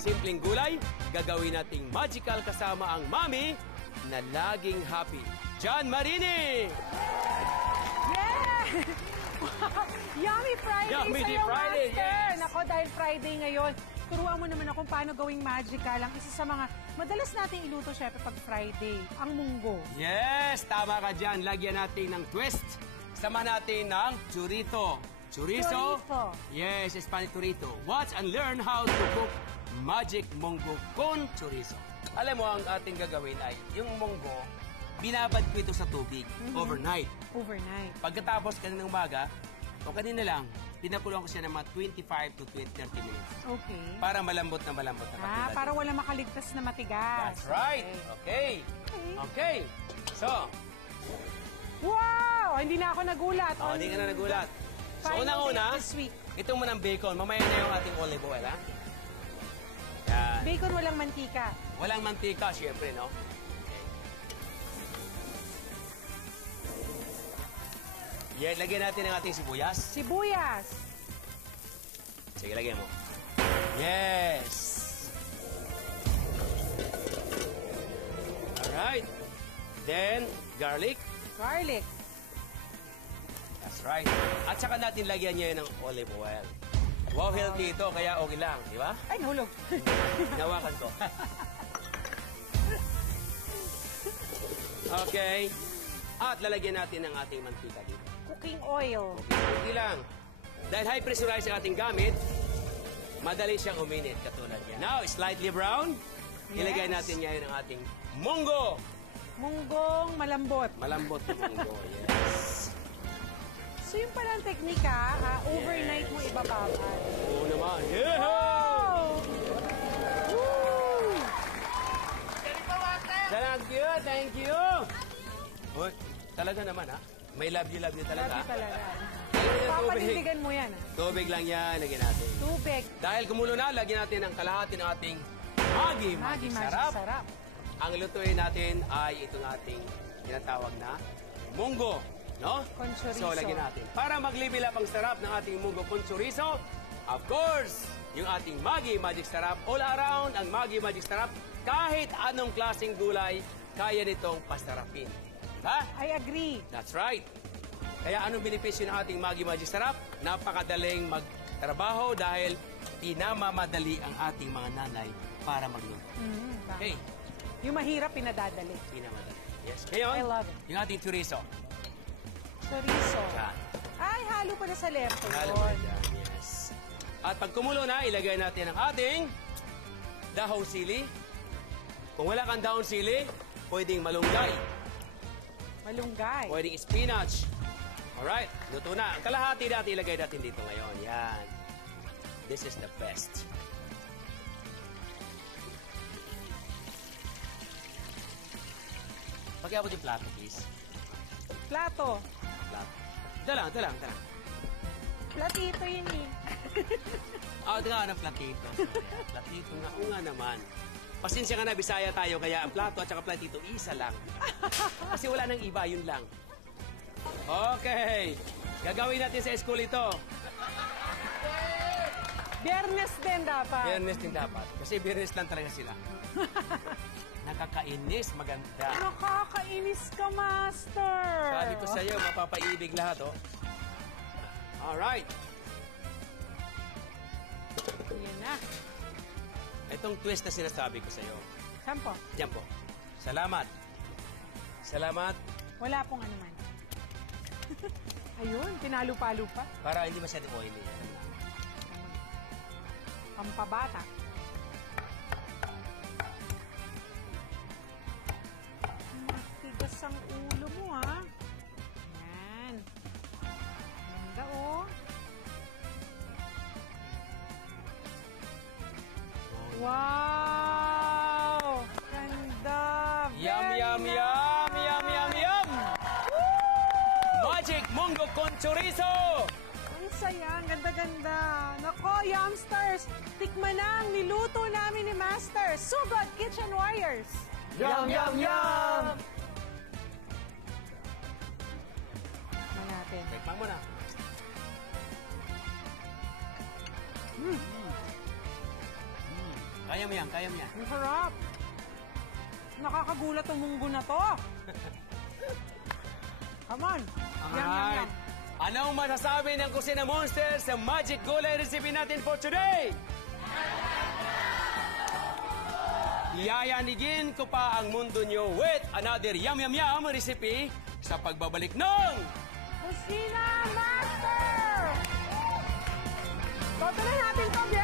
Simpleng gulay, gagawin nating magical kasama ang mami na laging happy. John Marini! Yeah! Yummy Friday Yummy sa'yo, Friday, Master! yes. Nako, dahil Friday ngayon, turuan mo naman ako paano gawing magical. Ang isa sa mga madalas nating iluto, syempre, pag Friday, ang munggo. Yes, tama ka dyan. Lagyan natin ng twist. Sama natin ng churito. Chorizo? Yes, Spanish churito. Watch and learn how to cook magic munggo con chorizo. Alam mo, ang ating gagawin ay yung munggo, binabad ko ito sa tubig overnight. Overnight. Pagkatapos kanina ng umaga, o kanina lang, pinakuluan ko siya ng mga 25 to 30 minutes. Okay. Para malambot na katulad. Para wala makaligtas na matigas. That's right. Okay. Okay. So. Wow! Hindi na ako nagulat. Hindi ka na nagulat. So, Final unang-una, bit this week. ito mo ng bacon. Mamaya na yung ating olive oil, ha? Yan. Bacon walang mantika. Walang mantika, syempre, no? Yan, lagyan natin ang ating sibuyas. Sibuyas. Sige, lagyan mo. Yes! Alright. Then, garlic. Garlic. That's right. At saka natin lagyan niya ng olive oil. Wow, healthy ito, kaya okay lang, di ba? Ay, nahulog. Nawakan ko. Okay. At lalagyan natin ng ating mantika dito. Cooking oil. Okay lang. Dahil high pressurized ang ating gamit, madali siyang uminit katulad yan. Now, slightly brown. Yes. Ilagay natin ngayon ang ating munggo. Munggong malambot. Malambot na munggo, yes. So yung pala ang teknika, overnight mo ibababad. Oo naman. Yeah! Wow! Woo! Thank you, thank you. Uy, talaga naman ha. May love you talaga. Love you talaga. Lagyan ng tubig. Papanindigan mo yan. Tubig lang yan, lagyan natin. Tubig. Dahil kumulo na, lagyan natin ang kalahati ng ating Maggi Magic Sarap. sarap. Ang lutuin natin ay itong ating tinatawag na munggo. No? Con chorizo. So, lagyan natin. Para mag-level up ang sarap ng ating munggo con chorizo, of course, yung ating Maggi Magic Sarap. All around ang Maggi Magic Sarap, kahit anong klaseng gulay, kaya nitong pasarapin. Ha? I agree. That's right. Kaya anong benepisyo ng ating Maggi Magic Sarap? Napakadaling magtrabaho dahil pinamamadali ang ating mga nanay para magluto. Okay. Yung mahirap, pinadadali. Pinamadali. Yes. Ngayon, I love it. yung ating chorizo. Chorizo. Yan. Ay, halo pa na sa lempo Lalo yun. na yan. Yes. At pag kumulo na, ilagay natin ang ating dahong sili. Kung wala kang dahong sili, pwedeng malunggay. Malunggay. Pwedeng spinach. Alright, luto na. Ang kalahati natin ilagay natin dito ngayon. Yan. This is the best. Pakiabot yung plato, please. Plato. Plato. Ito lang. Platito yun eh. Ito nga ng platito. Platito nga. Oo nga naman. Pasensya ka na, Bisaya tayo, kaya ang plato at saka platito, isa lang. Kasi wala nang iba, yun lang. Okay. Gagawin natin sa school ito. Biyernes din dapat. Biyernes din dapat. Kasi biyernes lang talaga sila. Nakakainis, maganda. Nakakainis ka, Master. Sabi ko sa'yo, mapapaibig lahat, oh. Alright. Yan na. Itong twist na sinasabi ko sa'yo. Saan po? Diyan po. Salamat. Salamat. Wala pong ano man. Ayun, pinalo-palo pa. Para hindi masyadong oily. Pampabata. Matigas ang ulo mo, ha? Yan. Ganda, oh. Wow! Ganda! Yum, Very yum, nice. yum! Yum, yum, yum! Magic Munggo con Chorizo! Ang saya, ang ganda-ganda. Nako, Yumsters! Tikman na ang niluto namin ni Master. Sugod Kitchen Warriors! Yum, yum, yum! Tikman natin. Tikman mo na. Kaya mo yan, kaya mo yan. Ang sarap. Nakakagulat ang munggo na to. Come on. Yum, yum, Alright. yum. Anong masasabi ng Kusina Monster sa magic gulay recipe natin for today? Yayanigin ko pa ang mundo nyo with another yum yum yum recipe sa pagbabalik ng Kusina Master! Toto na natin to,